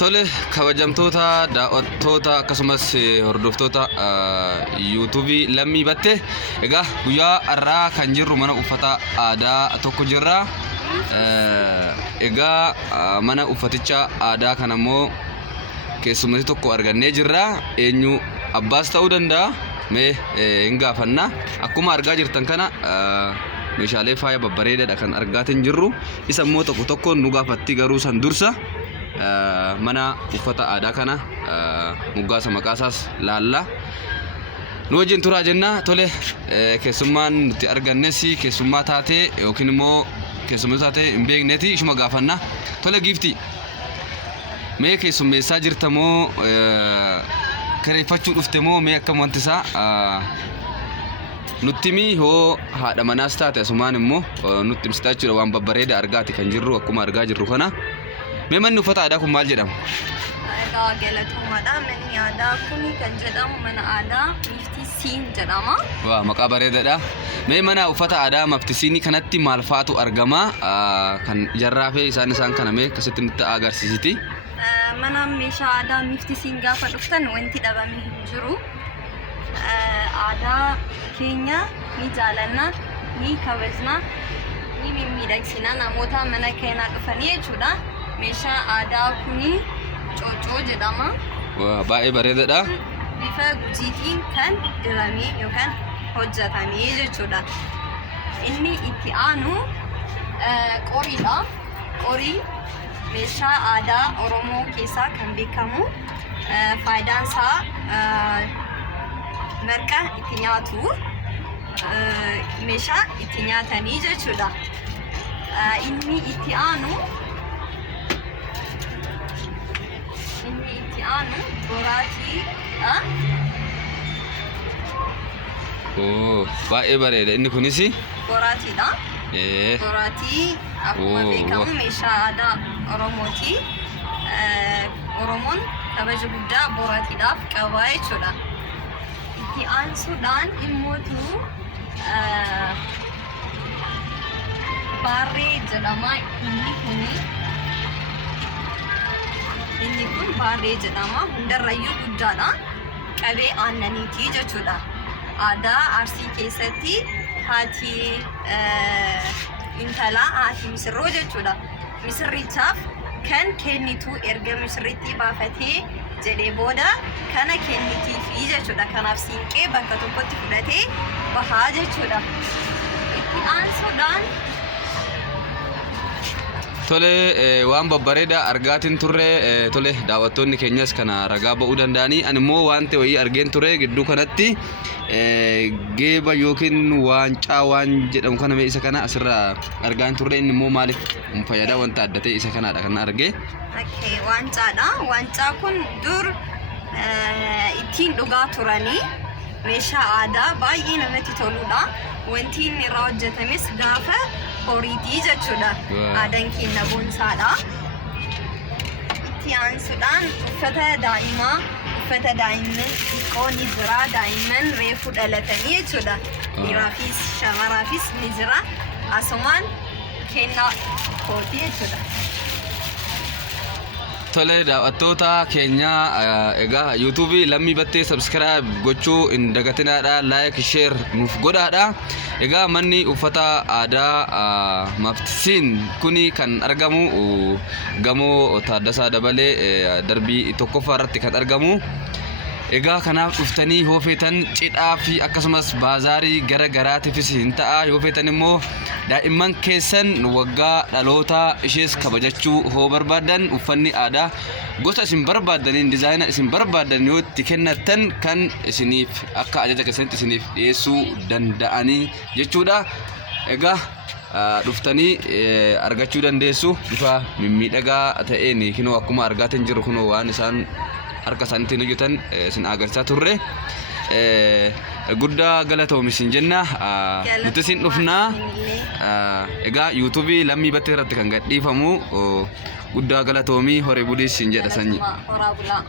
Tole kabajamtoota daawwattoota akkasumas hordoftoota YouTube lammii batte egaa guyyaa har'aa kan jirru mana uffata aadaa tokko jirra. Egaa mana uffaticha aadaa kana immoo keessumatti tokko argannee jirra. Eenyu abbaas ta'uu danda'a. Mee hin gaafanna. Akkuma argaa jirtan kana meeshaalee faaya babbareedaadha kan argaatiin jirru. Isa immoo tokko tokko nu gaafatti garuu san dursa mana uffata aadaa kana muggaasa maqaasaas laalla nu wajjin turaa jenna. Tole keessummaan nuti argannes keessummaa taatee yookiin immoo keessummaa taatee hin beekneeti ishuma gaafanna. Tole giifti mee keessummeessaa jirta moo kareeffachuu dhufte moo mee akkam wanti isaa nutti mi hoo haadha manaas taate asumaan immoo nutti himsitaa jechuudha. Waan babbareeda argaati kan jirru akkuma argaa jirru kana. Mee manni uffata aadaa kun maal jedhama? Aadaa galatoommadha. Manni aadaa kun kan jedhamu mana aadaa Maftisiin jedhama. Waa maqaa bareedaadha. Mee mana uffata aadaa Maftisiinii kanatti maal faatu argama? Kan jarraa fi isaan kana mee akkasitti nutti agarsiisiti. Mana meeshaa aadaa Maftisiin gaafa dhuftan wanti dhabame hin jiru. Aadaa keenya ni jaalanna, ni kabajna, ni miidhagsina namoota mana keenyaa dhufanii jechuudha. Meeshaa aadaa kuni coocoo jedhama. Waa baay'ee bareedaadha. Bifa gujiitiin kan diramee yookaan hojjetamee jechuudha. Inni itti aanu qoriidha. Qorii meeshaa aadaa Oromoo keessaa kan beekamu. Faayidaan isaa marqa itti nyaatu, meeshaa itti nyaatanii jechuudha. Inni itti aanu boraatiidha. Baay'ee bareeda. Inni kunis boraatiidha. Boraatii akkuma beekamu meeshaa aadaa Oromooti. Oromoon kabaja guddaa boraatiidhaaf qaba jechuudha. Itti aansuudhaan immootu baarree jedhama. Inni kun baarree jedhama. Hundarrayyuu guddaadha. Qabee aannaniiti jechuudha. Aadaa Arsii keessatti haati intalaa haati misirroo jechuudha. Misirrichaaf kan kennitu erga misirritti baafatee jedhee booda kana kennitiifi jechuudha. Kanaaf siinqee bakka tokkotti fudhatee bahaa jechuudha. Itti aansuudhaan tole waan babbareeda argaatiin turre. Tole daawwattoonni keenyas kana ragaa ba'uu danda'anii. Ani immoo waan ta'e wayii argeen ture gidduu kanatti geeba yookiin waancaa waan jedhamu kana mee isa kana asirraa argaan turre. Inni immoo maaliif fayyada wanta adda ta'e isa kanaadha kan arge. Waancaadha. Waancaa kun dur ittiin dhugaa turanii meeshaa aadaa baay'ee namatti toludha. Wanti inni irraa hojjetames gaafa horiitii jechuudha. Aadaan keenya boonsaadha. Itti aansuudhaan uffata daa'imaa, uffata daa'imman xiqqoo ni jira. Daa'imman reefu dhalatanii jechuudha. Dhiiraafis shamaraafis ni jira. Asumaan kennaa kooti jechuudha. Tole daawwattoota keenya egaa YouTube lammii battee subscribe gochuu hin dagatinaadha. Like share nuuf godhaadha. Egaa manni uffata aadaa Maftisiin kuni kan argamu gamoo Taaddasaa Dabalee darbii tokkoffaa irratti kan argamu. Egaa kanaaf dhuftanii yoo feetan cidhaa fi akkasumas baazaarii gara garaatiifis hin ta'a. Yoo feetan immoo daa'imman keessan waggaa dhaloota ishees kabajachuu hoo barbaadan uffanni aadaa gosa isin barbaadaniin dizaayina isin barbaadan yoo itti kennatan kan isiniif akka ajaja keessanitti isiniif dhiyeessuu danda'anii jechuudha. Egaa dhuftanii argachuu dandeessu bifa mimmiidhagaa ta'een kunoo akkuma argaatiin jiru kunoo waan isaan harka isaaniitiin hojjetan isin agarsiisaa turre. Guddaa galatoomi isin jenna. Nuti isin dhufnaa. Egaa YouTube lammii battee irratti kan gadhiifamu. Guddaa galatoomi horii bulii isin jedha sanyi. Horaa bulaa.